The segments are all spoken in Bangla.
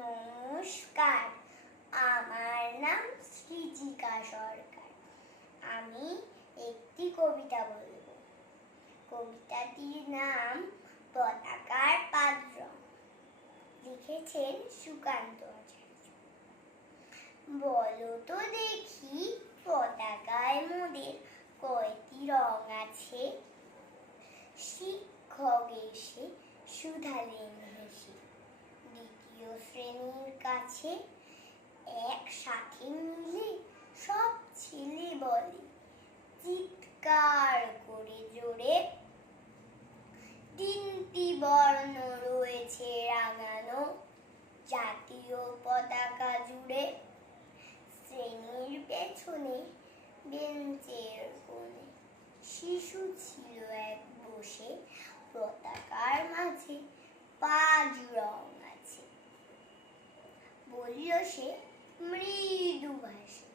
নমস্কার, আমার নাম সৃজিকা সরকার। আমি একটি কবিতা বলবো। কবিতাটির নাম পতাকার 5 রং। লিখেছেন সুকান্ত আচার্য। বলো তো দেখি, পতাকায় মোদের কয়টি রং আছে? শিক্ষক এসে শুধালেন হেসে, দ্বিতীয় শ্রেণীর কাছে। একসাথে মিলে সব ছেলে বলে, চিৎকার করে জোরে, 3টি বর্ণ রয়েছে রাঙানো জাতীয় পতাকা জুড়ে। শ্রেণীর পেছনে বেঞ্চের কোণে শিশু ছিল এক বসে, পতাকার মাঝে 5 রং আছে। বলল সে মৃদু ভাষে,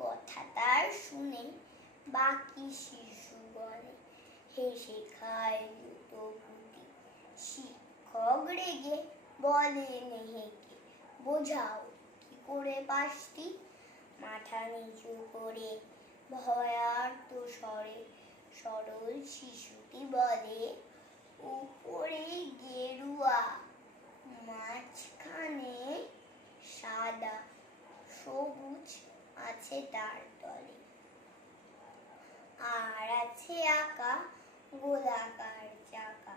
কথা তার শুনে বাকি শিশুগণে হেসে খায় দুটো গুটি। শিক্ষক রেগে বলেন হেঁকে, বোঝাও কি করে 5টি? মাথা নিচু করে ভয়ার্ত স্বরে সরল শিশুটি বলে, উপরে গেরুয়া, মাঝখানে সাদা, সবুজ আছে তার তলে, আর আছে আঁকা গোলাকার চাকা,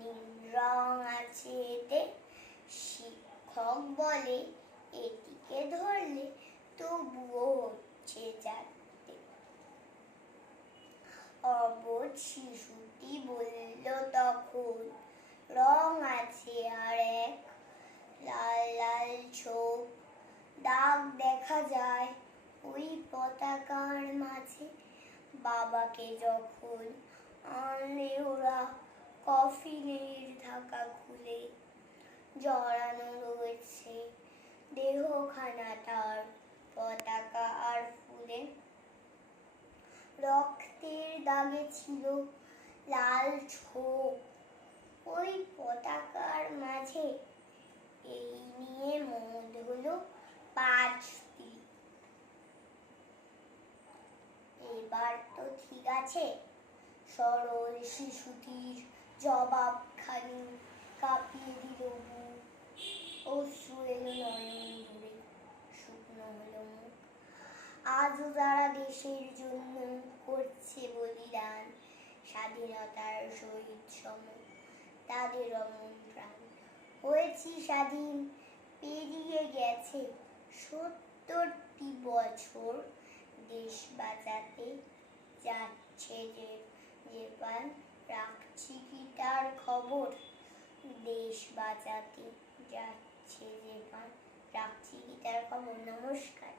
নীল রং আছে এতে। শিক্ষক বলে, এটিকে ধরলে তবুও হচ্ছে 4টে। অবোধ শিশুটি বলল তখন, রং আছে আর এক, লাল লাল ছোপ, দাগ দেখা যায় ওই পতাকার মাঝে। বাবাকে যখন আনলে ওরা কফিনের ঢাকা খুলে, জড়ানো রয়েছে দেহখানা তার পতাকা আর ফুলে। রক্তের দাগে ছিল লাল ছোপ ওই পতাকার মাঝে। এই নিয়ে মোদ হলো 5টি। এবার তো ঠিক আছে? সরল শিশুটির জবাবখানি কাঁপিয়ে দিল বুক। অশ্রু এলো নয়ন জুড়ে, শুকনো হলো মুখ। আজও যারা দেশের জন্য করছে বলিদান, স্বাধীনতার শহীদ সম তাদের অমন প্রাণ। হয়েছি স্বাধীন, পেরিয়ে গেছে 70টি বছর, দেশ বাঁচাতে যাচ্ছে যে প্রাণ, রাখছি কি তার খবর? দেশ বাঁচাতে যাচ্ছে যে প্রাণ, রাখছি কি তার খবর? নমস্কার।